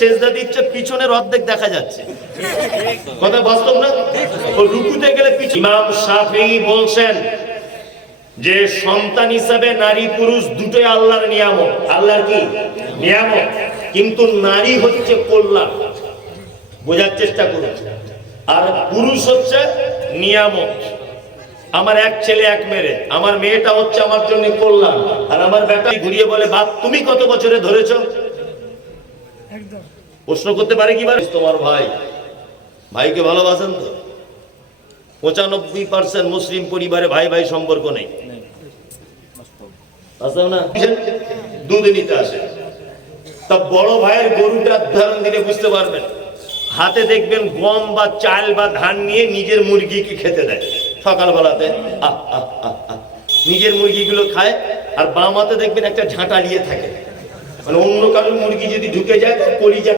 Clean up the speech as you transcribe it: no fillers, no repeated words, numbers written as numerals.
সেজদা দিচ্ছে, পিছনের অর্ধেক দেখা যাচ্ছে। কথা বাস্তব না? রুকুতে গেলে ইমাম শাফিঈ বলছেন যে সন্তান হিসাবে নারী পুরুষ দুটোই আল্লাহর নিয়ামত। আল্লাহর কি নিয়ামত? কিন্তু নারী হচ্ছে কল্যাণ। বোঝার চেষ্টা করুন। আর পুরুষ হচ্ছে নিয়ামত। আমার এক ছেলে এক মেয়ে, আমার মেয়েটা হচ্ছে আমার জন্য কল্যাণ, আর আমার বেটা ঘুরিয়ে বলে বাপ তুমি কত বছরে ধরেছো? প্রশ্ন করতে পারে কি পারে? তোমার ভাই, ভাইকে ভালোবাসেন তো? 95% মুসলিম পরিবারে ভাই ভাই সম্পর্ক নেই। আসেও না, দুধ নিতে আসে। তা বড় ভাইয়ের গরুটা উদাহরণ দিলে বুঝতে পারবেন। হাতে দেখবেন গম বা চাল বা ধান নিয়ে নিজের মুরগিকে খেতে দেয় সকালবেলাতে। নিজের মুরগিগুলো খায়, আর বাম হাতে দেখবেন একটা ঝাঁটা নিয়ে থাকে, মানে অন্য কারোর মুরগি যদি ঢুকে যায় তার কলিজা